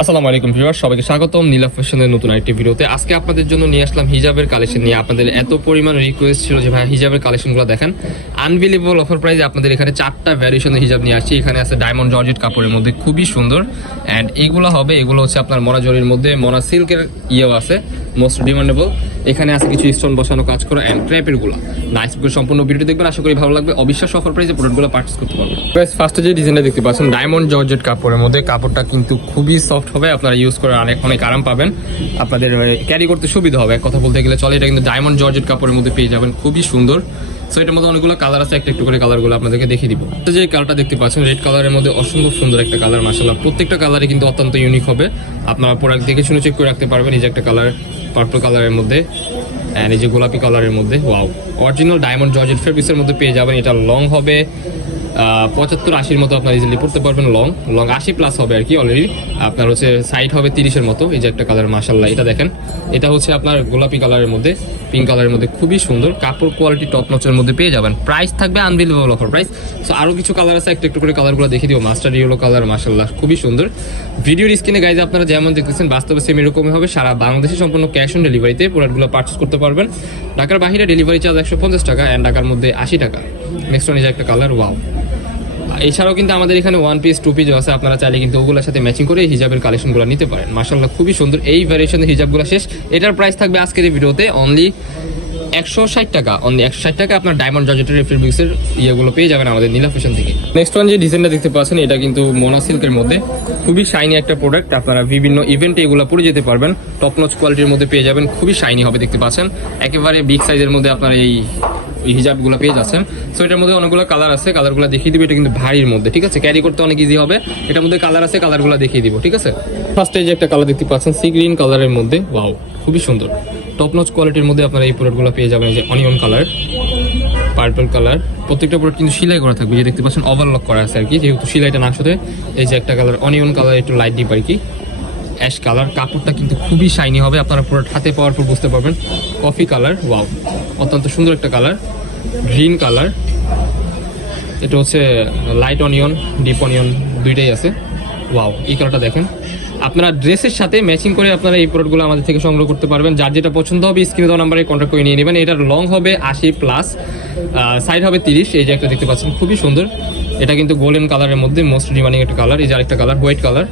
আসসালামু আলাইকুম ভিউয়ার সবাইকে স্বাগতম নীলা ফ্যাশনের নতুন আরেকটি ভিডিওতে। আজকে আপনাদের জন্য নিয়ে আসলাম হিজাবের কালেকশন নিয়ে। আপনাদের এত পরিমাণ রিকোয়েস্ট ছিল যে, ভাই, হিজাবের কালেকশনগুলো দেখেন। আনবিলিভেবল অফার প্রাইজে আপনাদের এখানে চারটা ভ্যারিয়েশনের হিজাব নিয়ে আসছি। এখানে আছে ডায়মন্ড জর্জেট কাপড়ের মধ্যে, খুবই সুন্দর। অ্যান্ড এগুলো হবে, এগুলো হচ্ছে আপনার মনা জরির মধ্যে, মনা সিল্কের ইয়েও আছে। মোস্ট ডিমান্ডেবল এখানে আছে কিছু স্টোন বসানো কাজ করা অ্যান্ড ক্র্যাপেরগুলো। নাইস করে সম্পূর্ণ ভিডিও দেখবেন, আশা করি ভালো লাগবে। অবিশ্বাস অফার প্রাইসে প্রোডাক্টগুলো পার্চেস করতে পারবেন। ফার্স্টে যে ডিজাইনটা দেখতে পাচ্ছেন ডায়মন্ড জর্জেট কাপড়ের মধ্যে। কাপড়টা কিন্তু খুবই সফট হবে, আপনারা ইউজ করে অনেক অনেক আরাম পাবেন। আপনাদের ক্যারি করতে সুবিধা হবে। কথা বলতে গেলে চলে, এটা কিন্তু ডায়মন্ড জর্জেট কাপড়ের মধ্যে পেয়ে যাবেন। খুবই সুন্দর। সো এটার মধ্যে অনেকগুলো কালার আছে, একটা একটু করে কালারগুলো আপনাদেরকে দেখিয়ে দিব। তো যে কালারটা দেখতে পাচ্ছেন রেড কালারের মধ্যে অসম্ভব সুন্দর একটা কালার মাসাল্লাহ প্রত্যেকটা কালারই কিন্তু অত্যন্ত ইউনিক হবে। আপনারা প্রোডাক্ট দেখে শুনে চেক করে রাখতে পারবেন, এই যে একটা কালার পার্পল কালারের মধ্যে অ্যান্ড এই যে গোলাপি কালারের মধ্যে ওয়াও অরিজিনাল ডায়মন্ড জর্জেট ফেব্রিক্সের মধ্যে পেয়ে যাবেন, এটা লং হবে। পঁচাত্তর আশির মতো আপনার ইজিলি পড়তে পারবেন লং লং আশি প্লাস হবে আর কি অলরেডি আপনার হচ্ছে সাইড হবে তিরিশের মতো, এই যে একটা কালার মাসাল্লাহ এটা দেখেন। এটা হচ্ছে আপনার গোলাপি কালারের মধ্যে পিঙ্ক কালারের মধ্যে খুবই সুন্দর। কাপড় কোয়ালিটি টপ নচের মধ্যে পেয়ে যাবেন। প্রাইস থাকবে আনবিলিভেবল অফার প্রাইস সো আরও কিছু কালার আছে, একটু একটু করে কালারগুলো দেখিয়ে দিও। মাস্টার ইয়েলো কালার মাসাল্লাহ খুবই সুন্দর। ভিডিওর স্ক্রিনে গাইজ আপনারা যেমন দেখতেছেন, বাস্তবে সেম এরকমই হবে। সারা বাংলাদেশে সম্পূর্ণ ক্যাশ অন ডেলিভারিতে প্রোডাক্টগুলো পার্চেস করতে পারবেন। ঢাকার বাইরে ডেলিভারি চার্জ একশো পঞ্চাশ টাকা অ্যান্ড ঢাকার মধ্যে আশি টাকা। নেক্সট ওয়ান একটা কালার ওয়াও এছাড়াও কিন্তু আমাদের এখানে ওয়ান পিস টু পিস আছে। আপনারা চাইলে কিন্তু ওগুলোর সাথে ম্যাচিং করে হিজাবের কালেকশনগুলো নিতে পারেন। মার্শাল্লাহ খুবই সুন্দর এই ভ্যারিয়েশনের হিজাবগুলো শেষ। এটার প্রাইস থাকবে আজকের এই ভিডিওতে অনলি একশো ষাট টাকা। অনলি একশো ষাট টাকা আপনার ডায়মন্ড জর্জেটের ফেব্রিক্সের ইয়েগুলো পেয়ে যাবেন আমাদের নীলা ফ্যাশন থেকে। নেক্সট ওয়ান যে ডিজাইনটা দেখতে পাচ্ছেন, এটা কিন্তু মোনা সিল্কের মধ্যে। খুবই শাইনি একটা প্রোডাক্ট আপনারা বিভিন্ন ইভেন্টে এগুলো পরে যেতে পারবেন। টপ নচ কোয়ালিটির মধ্যে পেয়ে যাবেন। খুবই শাইনি হবে দেখতে পাচ্ছেন। একেবারে বিগ সাইজের মধ্যে আপনার এই এই হিজাবগুলো পেয়ে যাচ্ছেন। সো এটার মধ্যে অনেকগুলো কালার আছে কালারগুলো দেখিয়ে দিবে। এটা কিন্তু ভারীর মধ্যে, ঠিক আছে? ক্যারি করতে অনেক ইজি হবে। এটার মধ্যে কালার আছে কালারগুলো দেখিয়ে দিব, ঠিক আছে? ফার্স্টে যে একটা কালার দেখতে পাচ্ছেন সি গ্রিন কালারের মধ্যে। ওয়াও খুবই সুন্দর। টপ নচ কোয়ালিটির মধ্যে আপনারা এই প্রোডাক্টগুলো পেয়ে যাবেন যে অনিয়ন কালার পার্পল কালার প্রত্যেকটা প্রোডাক্ট কিন্তু সেলাই করা থাকবে। যে দেখতে পাচ্ছেন ওভারলক করা আছে আর কি, যেহেতু সেলাইটা না সাথে এই যে একটা কালার অনিয়ন কালার একটু লাইট ডিপ আর কি। Ash colour. কাপড়টা কিন্তু খুবই শাইনি হবে। আপনারা প্রোডাক্ট হাতে পাওয়ার পর বুঝতে পারবেন। কফি কালার ওয়াও অত্যন্ত সুন্দর একটা কালার গ্রিন কালার এটা হচ্ছে লাইট অনিয়ন ডিপ অনিয়ন দুইটাই আছে। ওয়াও এই কালারটা দেখেন। আপনারা ড্রেসের সাথে ম্যাচিং করে আপনারা এই প্রোডাক্টগুলো আমাদের থেকে সংগ্রহ করতে পারবেন। যার যেটা পছন্দ হবে স্ক্রিনে দেওয়া নাম্বারে কন্ট্যাক্ট করে নিয়ে নেবেন। এটার লং হবে আশি প্লাস সাইড হবে তিরিশ। এই যে একটা দেখতে পাচ্ছেন, খুবই সুন্দর। এটা কিন্তু গোল্ডেন কালারের মধ্যে মোস্ট ডিমান্ডিং একটা কালার এই যে আরেকটা colour white colour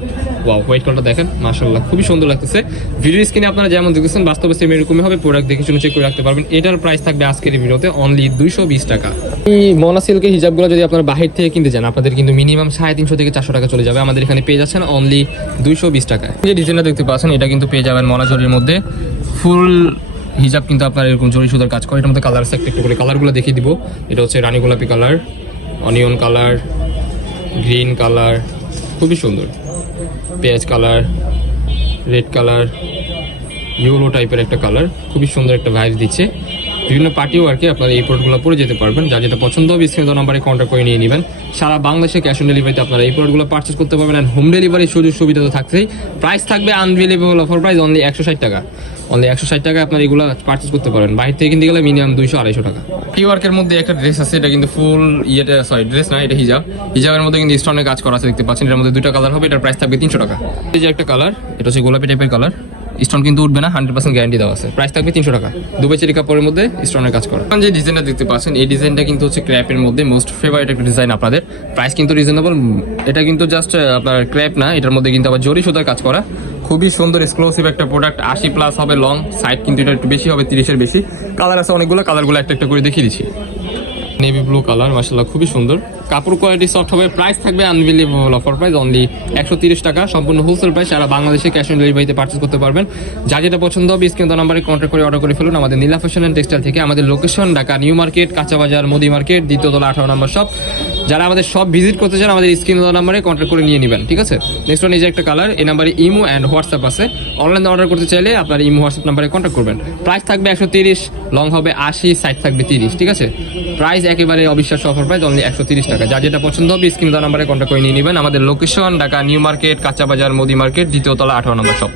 wow white কালারটা দেখেন মাশাল্লাহ খুবই সুন্দর লাগতেছে। ভিডিও স্ক্রিনে আপনারা যেমন দেখতেছেন, বাস্তবে সেম এরকমই হবে প্রোডাক্ট দেখে শুনে চেক করে রাখতে পারবেন। এটার প্রাইস থাকবে আজকের ভিডিওতে অনলি দুইশো বিশ টাকা। এই মনা সিল্কের হিজাবগুলো যদি আপনারা বাহির থেকে কিনতে চান আপনাদের কিন্তু মিনিমাম সাড়ে তিনশো থেকে চারশো টাকা চলে যাবে। আমাদের এখানে পেয়ে যাচ্ছেন অনলি দুইশো বিশ টাকা। যে ডিজাইনটা দেখতে পাচ্ছেন, এটা কিন্তু পেয়ে যাবেন মনা জরির মধ্যে। ফুল হিজাব কিন্তু আপনার এরকম জরি সুতার কাজ করে। এটার মধ্যে কালার আছে, একটু করে কালারগুলো দেখিয়ে দিব। এটা হচ্ছে রানী গোলাপি colour onion colour green colour খুবই সুন্দর। পেঁয়াজ কালার রেড কালার ইয়েলো টাইপের একটা কালার। খুবই সুন্দর একটা ভাইস দিচ্ছে। বিভিন্ন পার্টিও আর কি আপনারা এই প্রোডাক্টগুলো পরে যেতে পারবেন। যা যেটা পছন্দ হবে, স্ক্রিন নাম্বারে কন্ট্যাক্ট করে নিয়ে নেবেন। সারা বাংলাদেশে ক্যাশ অন ডেলিভারিতে আপনারা এই প্রোডাক্টগুলো পার্চেস করতে পারবেন অ্যান্ড হোম ডেলিভারি সুযোগ সুবিধা তো থাকছেই। প্রাইস থাকবে আনবিলিভেবল অফার প্রাইস অনলি একশো ষাট টাকা। অনলি একশো ষাট টাকা আপনার এগুলো পার্চেস করতে পারেন। বাইরে থেকে কিনতে গেলে মিনিমাম দুইশো, আড়াইশো টাকা। ফ্রি ওয়ার্কের মধ্যে একটা ড্রেস আছে, এটা কিন্তু ফুল ইয়েটা সরি ড্রেস না, এটা হিজাব হিজাবের মধ্যে কিন্তু স্টোনের কাজ করা আছে, দেখতে পাচ্ছেন। এটার মধ্যে দুটো কালার হবে, এটার প্রাইস থাকবে তিনশো টাকা। এই যে একটা কালার এটা হচ্ছে গোলাপি টাইপের কালার স্টোন কিন্তু উঠবে না হান্ড্রেড পার্সেন্ট গ্যারান্টি দেওয়া আছে। প্রাইস থাকবে তিনশো টাকা। দুবাই চেরি কাপড়ের মধ্যে স্টোনের কাজ করা। যে ডিজাইনটা দেখতে পাচ্ছেন, এই ডিজাইনটা কিন্তু হচ্ছে ক্র্যাপের মধ্যে মোস্ট ফেভারিট একটা ডিজাইন আপনাদের। প্রাইস কিন্তু রিজনেবল এটা কিন্তু জাস্ট আপনার ক্র্যাপ না, এটার মধ্যে কিন্তু আবার জরি সুতার কাজ করা। খুবই সুন্দর এক্সক্লুসিভ একটা প্রোডাক্ট আশি প্লাস হবে লং সাইড কিন্তু এটা একটু বেশি হবে, তিরিশের বেশি। কালার আছে অনেকগুলো কালারগুলো একটা একটা করে দেখিয়ে দিচ্ছি। নেভি ব্লু কালার মাসাল্লাহ খুবই সুন্দর। কাপড় কোয়ালিটি সফট হবে প্রাইস থাকবে আনবিলিভেবল অফার প্রাইস অনলি একশো তিরিশ টাকা, সম্পূর্ণ হোলসেল প্রাইস সারা বাংলাদেশে ক্যাশ অন ডেলিভারিতে পার্চেস করতে পারবেন। যা যেটা পছন্দ হবে স্ক্রিন নাম্বারে কন্ট্যাক্ট করে অর্ডার করে ফেলুন আমাদের নীলা ফ্যাশন অ্যান্ড টেক্সটাইল থেকে। আমাদের লোকেশন ঢাকা নিউ মার্কেট কাঁচা বাজার মোদি মার্কেট দ্বিতীয়তলা আঠারো নম্বর শপ যারা আমাদের সব ভিজিট করতে চান, আমাদের স্ক্রিন নাম্বারে কন্ট্যাক্ট করে নিয়ে নেবেন, ঠিক আছে? নেক্সট ওয়ান এই যে একটা কালার এই নাম্বারে ইমো অ্যান্ড হোয়াটসঅ্যাপ আছে। অনলাইনে অর্ডার করতে চাইলে আপনার ইমো হোয়াটসঅ্যাপ নাম্বারে কন্ট্যাক্ট করবেন। প্রাইস থাকবে একশো তিরিশ লং হবে আশি সাইজ থাকবে তিরিশ, ঠিক আছে? প্রাইস একেবারে অবিশ্বাস্য অফার প্রাইস অনলি একশো তিরিশ টাকা। যা যেটা পছন্দ হবে, স্ক্রিন নাম্বারে কন্ট্যাক্ট করে নিয়ে নেবেন। আমাদের লোকেশন ঢাকা নিউ মার্কেট, কাঁচা বাজার, মোদি মার্কেট দ্বিতীয়তলা আঠারো নম্বর শপ